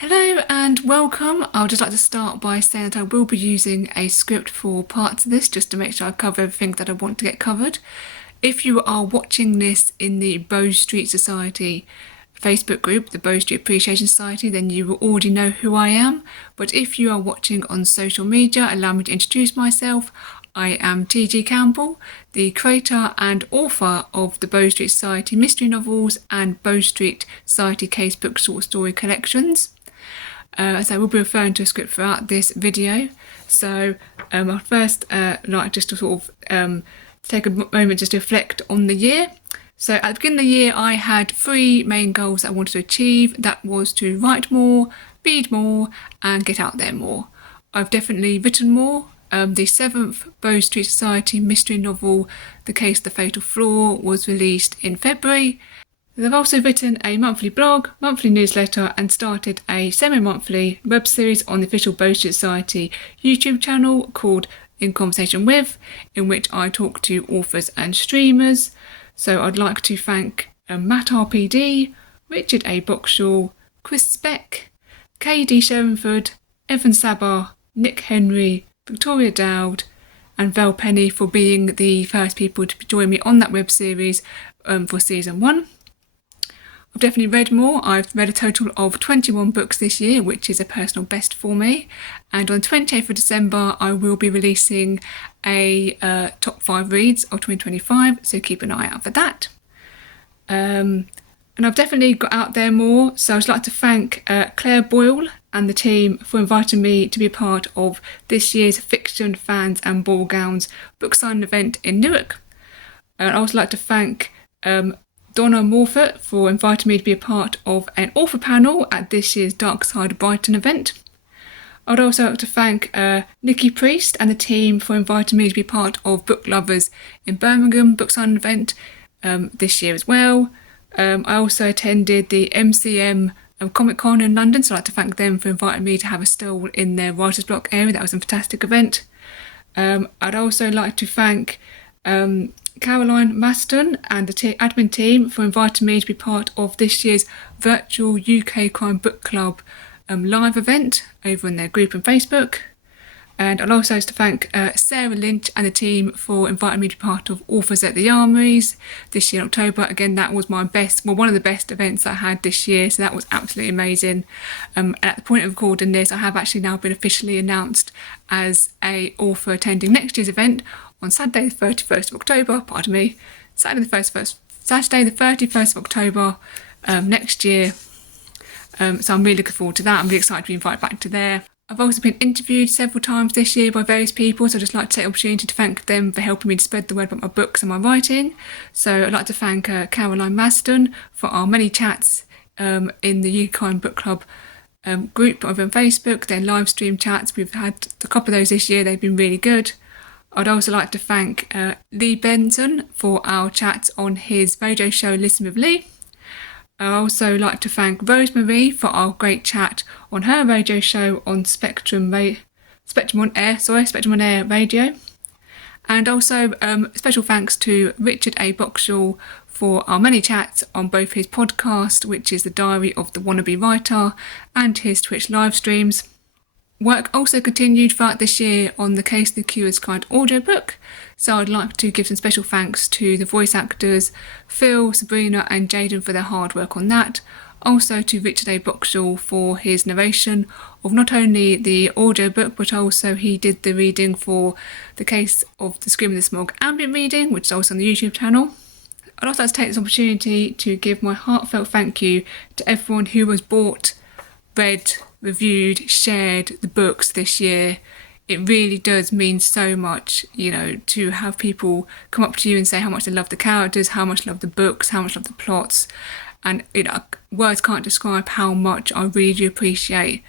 Hello and welcome. I would just like to start by saying that I will be using a script for parts of this just to make sure I cover everything that I want to get covered. If you are watching this in the Bow Street Society Facebook group, the Bow Street Appreciation Society, then you will already know who I am. But if you are watching on social media, allow me to introduce myself. I am T.G. Campbell, the creator and author of the Bow Street Society mystery novels and Bow Street Society casebook short story collections. So I will be referring to a script throughout this video. So I'd first like just to sort of take a moment just to reflect on the year. So at the beginning of the year, I had 3 main goals that I wanted to achieve. That was to write more, read more, and get out there more. I've definitely written more. The 7th Bow Street Society mystery novel, The Case of the Fatal Flaw, was released in February. I've also written a monthly blog, monthly newsletter, and started a semi-monthly web series on the official Bow Street Society YouTube channel called In Conversation With, in which I talk to authors and streamers. So I'd like to thank Matt RPD, Richard A. Boxall, Chris Speck, KD Sherrinford, Evan Sabar, Nick Henry, Victoria Dowd, and Val Penny for being the first people to join me on that web series for season 1. I've definitely read more. I've read a total of 21 books this year, which is a personal best for me. And on the 28th of December, I will be releasing a top 5 reads of 2025, so keep an eye out for that. And I've definitely got out there more, so I'd like to thank Claire Boyle and the team for inviting me to be a part of this year's Fiction, Fans and Ball Gowns book signing event in Newark. And I'd also like to thank Donna Morford for inviting me to be a part of an author panel at this year's Dark Side of Brighton event. I'd also like to thank Nikki Priest and the team for inviting me to be part of Book Lovers in Birmingham book signing event this year as well. I also attended the MCM Comic Con in London, so I'd like to thank them for inviting me to have a stall in their writer's block area. That was a fantastic event. I'd also like to thank Caroline Maston and the admin team for inviting me to be part of this year's virtual UK Crime Book Club live event over in their group on Facebook. And I'd also like to thank Sarah Lynch and the team for inviting me to be part of Authors at the Armories this year in October. Again, that was one of the best events I had this year, so that was absolutely amazing. At the point of recording this, I have actually now been officially announced as an author attending next year's event on Saturday the 31st of October, Saturday the 31st of October next year. So I'm really looking forward to that. I'm really excited to be invited back to there. I've also been interviewed several times this year by various people, so I'd just like to take the opportunity to thank them for helping me to spread the word about my books and my writing. So I'd like to thank Caroline Maston for our many chats in the UK Book Club group over on Facebook, their live stream chats. We've had a couple of those this year, they've been really good. I'd also like to thank Lee Benson for our chats on his radio show Listen with Lee. I'd also like to thank Rosemary for our great chat on her radio show on Spectrum on Air Radio. And also special thanks to Richard A. Boxall for our many chats on both his podcast, which is The Diary of the Wannabe Writer, and his Twitch live streams. Work also continued throughout this year on the Case of the Curious Kind audiobook, so I'd like to give some special thanks to the voice actors Phil, Sabrina and Jaden for their hard work on that. Also to Richard A. Boxall for his narration of not only the audiobook, but also he did the reading for the Case of the Scream of the Smog ambient reading, which is also on the YouTube channel. I'd also like to take this opportunity to give my heartfelt thank you to everyone who has bought, read, reviewed, shared the books this year. It really does mean so much, to have people come up to you and say how much they love the characters, how much they love the books, how much they love the plots. And words can't describe how much I really do appreciate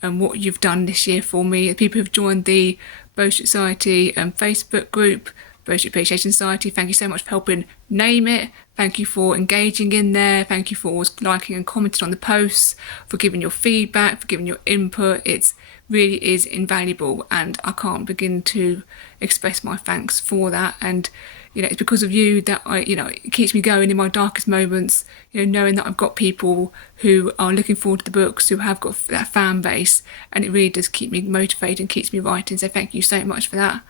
what you've done this year for me. The people who've joined the Bow Street Society Facebook group, Bow Street Appreciation Society, thank you so much for helping name it. Thank you for engaging in there. Thank you for always liking and commenting on the posts, for giving your feedback, for giving your input. It really is invaluable, and I can't begin to express my thanks for that. And it's because of you that it keeps me going in my darkest moments, knowing that I've got people who are looking forward to the books, who have got that fan base, and it really does keep me motivated and keeps me writing. So thank you so much for that.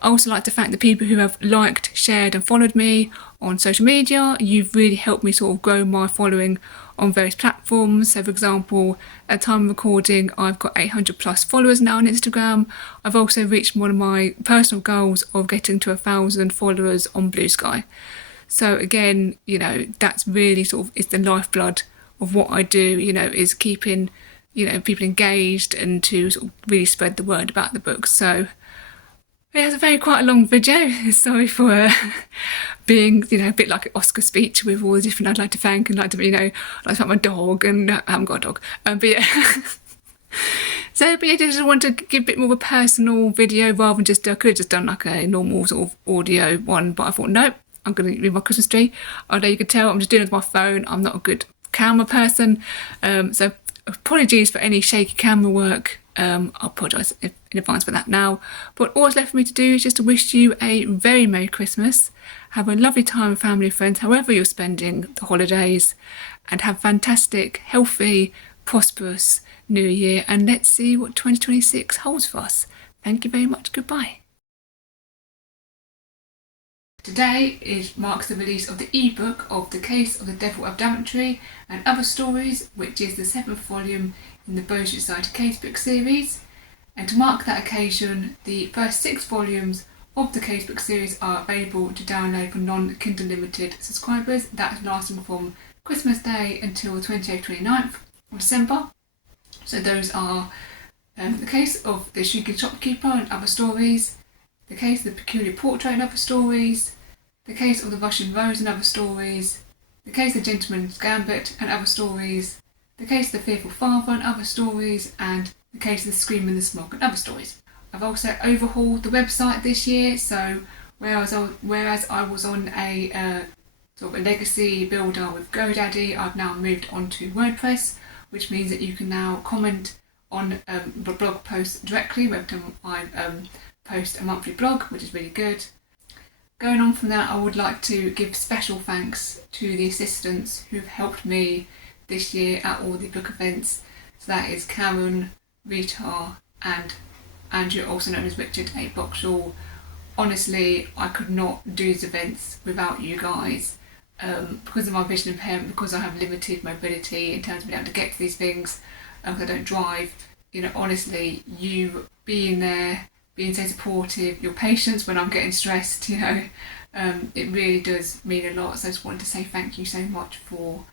I also like to thank the people who have liked, shared and followed me on social media. You've really helped me sort of grow my following on various platforms. So for example, at the time of recording, I've got 800 plus followers now on Instagram. I've also reached one of my personal goals of getting to 1,000 followers on Blue Sky. So again, that's really sort of, it's the lifeblood of what I do, is keeping, people engaged and to sort of really spread the word about the books. So it was quite a long video. Sorry for being, a bit like an Oscar speech with all the different I'd like to thank and I'd like to thank my dog, and I haven't got a dog. But yeah. I just want to give a bit more of a personal video rather than just, I could have just done like a normal sort of audio one, but I thought, nope, I'm going to leave my Christmas tree. Although you can tell I'm just doing it with my phone. I'm not a good camera person. So apologies for any shaky camera work. I apologise in advance for that now. But all that's left for me to do is just to wish you a very Merry Christmas. Have a lovely time with family and friends, however you're spending the holidays. And have fantastic, healthy, prosperous New Year. And let's see what 2026 holds for us. Thank you very much. Goodbye. Today marks the release of the ebook of The Case of the Devil of Daventry and Other Stories, which is the 7th volume in the Bow Street Society Casebook series. And to mark that occasion, the first 6 volumes of the Casebook series are available to download for non-Kindle Limited subscribers. That is lasting from Christmas Day until the 28th, 29th of December. So those are The Case of the Shrieking Shopkeeper and Other Stories, The Case of the Peculiar Portrait and Other Stories, The Case of the Russian Rose and Other Stories, The Case of the Gentleman's Gambit and Other Stories, The Case of the Fearful Father and Other Stories, and The Case of the Scream and the Smoke and Other Stories. I've also overhauled the website this year, so whereas I was on a sort of a legacy builder with GoDaddy, I've now moved on to WordPress, which means that you can now comment on blog posts directly every time I post a monthly blog, which is really good. Going on from that, I would like to give special thanks to the assistants who've helped me this year at all the book events. So that is Karen, Rita and Andrew, also known as Richard A. Boxall. Honestly, I could not do these events without you guys. Because of my vision impairment, because I have limited mobility in terms of being able to get to these things, because I don't drive, honestly, you being there, being so supportive, your patience when I'm getting stressed, it really does mean a lot. So I just wanted to say thank you so much for,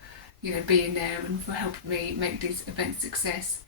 being there and for helping me make these events a success.